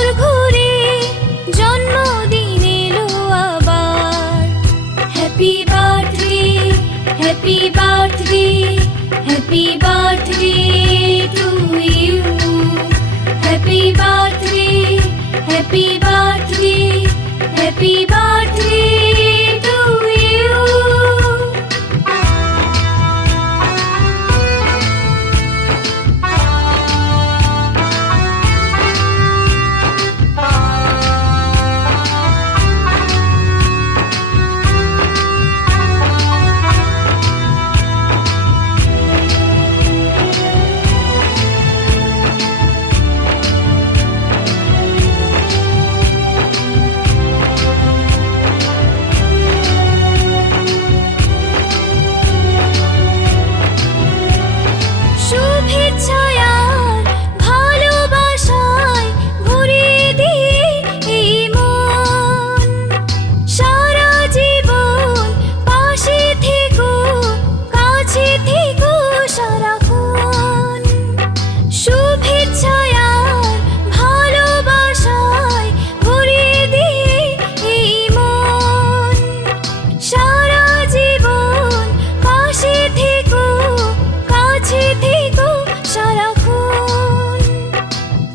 বছর ঘুরে জন্মদিন এলো আবার। Happy birthday, happy birthday, happy birthday to you. Happy birthday, happy birthday, happy birthday to you. শুভেচ্ছায় আর ভালোবাসায় ভরিয়ে দিয়ে এই মন, সারা জীবন পাশে থেকো, কাছে থেকো সারাক্ষণ। শুভেচ্ছায় আর ভালোবাসায় ভরিয়ে দিয়ে এই মন, সারা জীবন পাশে থেকো, কাছে থেকো সারাক্ষণ।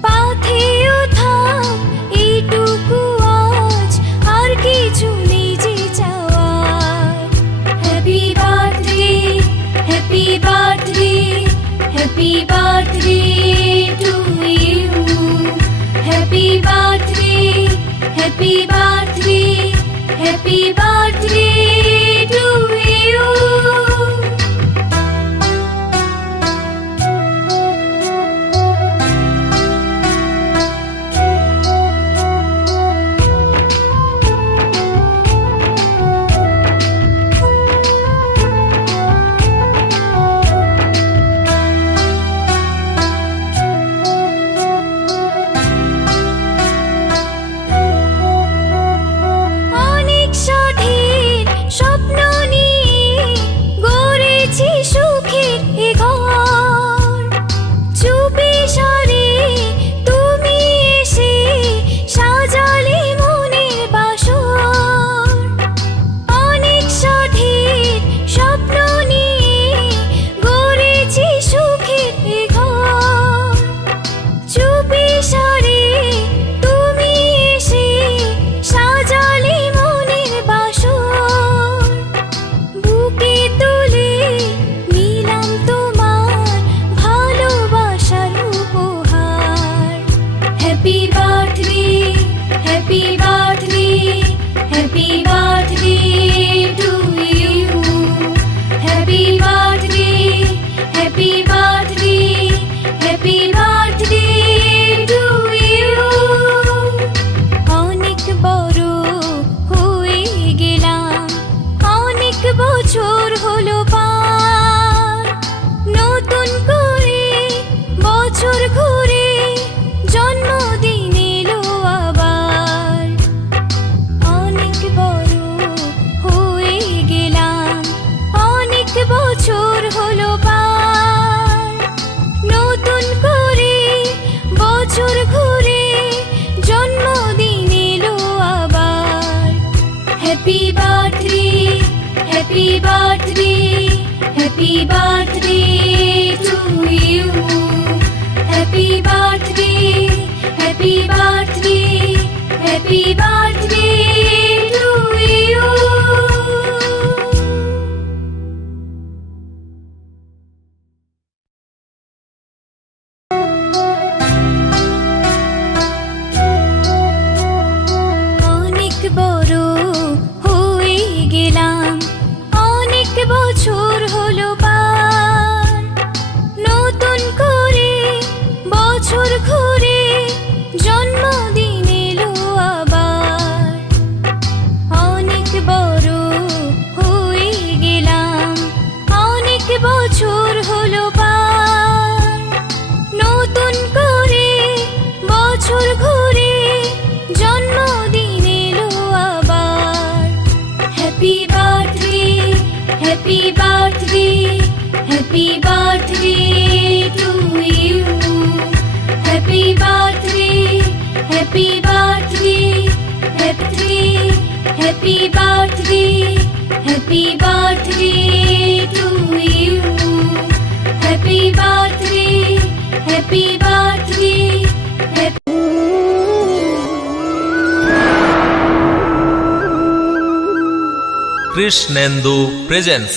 পাথেও থাক এইটুকু আজ, আর কিছু নেই যে চাওয়ার। Happy birthday, happy birthday, happy birthday to you. Happy birthday, happy birthday, happy birthday to you. অনেক স্বাধীন স্বপ্ন নিয়ে গড়েছি সুখের এ ঘর। চুপি সারে তুমি এসে সাজালে মনের বাসর। অনেক স্বাধীন স্বপ্ন নিয়ে গড়েছি সুখের এ ঘর। চুপি সারে তুমি এসে সাজালে মনের বাসর। বুকে তুলে নিলাম তোমার ভালোবাসার উপহার। Happy birthday, happy birthday, happy birthday to you. Happy birthday, happy birthday, happy birthday to you. অনেক বড় হয়ে গেলাম, অনেক বছর হলো পার। নতুন করে বছর ঘুরে জন্মদিন এলো আবার। অনেক বড় হয়ে গেলাম, অনেক বছর হলো পার। নতুন করে বছর ঘুরে জন্মদিন এলো আবার। Happy birthday, happy birthday, happy birthday to you. Happy birthday, happy birthday, happy birthday to you. অনেক বড় হয়ে গেলাম, অনেক বছর হলো পার। নতুন করে বছর ঘুরে জন্মদিন এলো আবার। অনেক বড় হয়ে গেলাম, অনেক বছর হলো পার। নতুন করে বছর ঘুরে জন্মদিন এলো আবার। Happy birthday, happy birthday, happy birthday to you. Happy birthday, happy Happy birthday, happy birthday, happy birthday to you. Happy birthday, happy birthday, happy Krishnendu presents.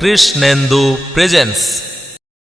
Krishnendu presence.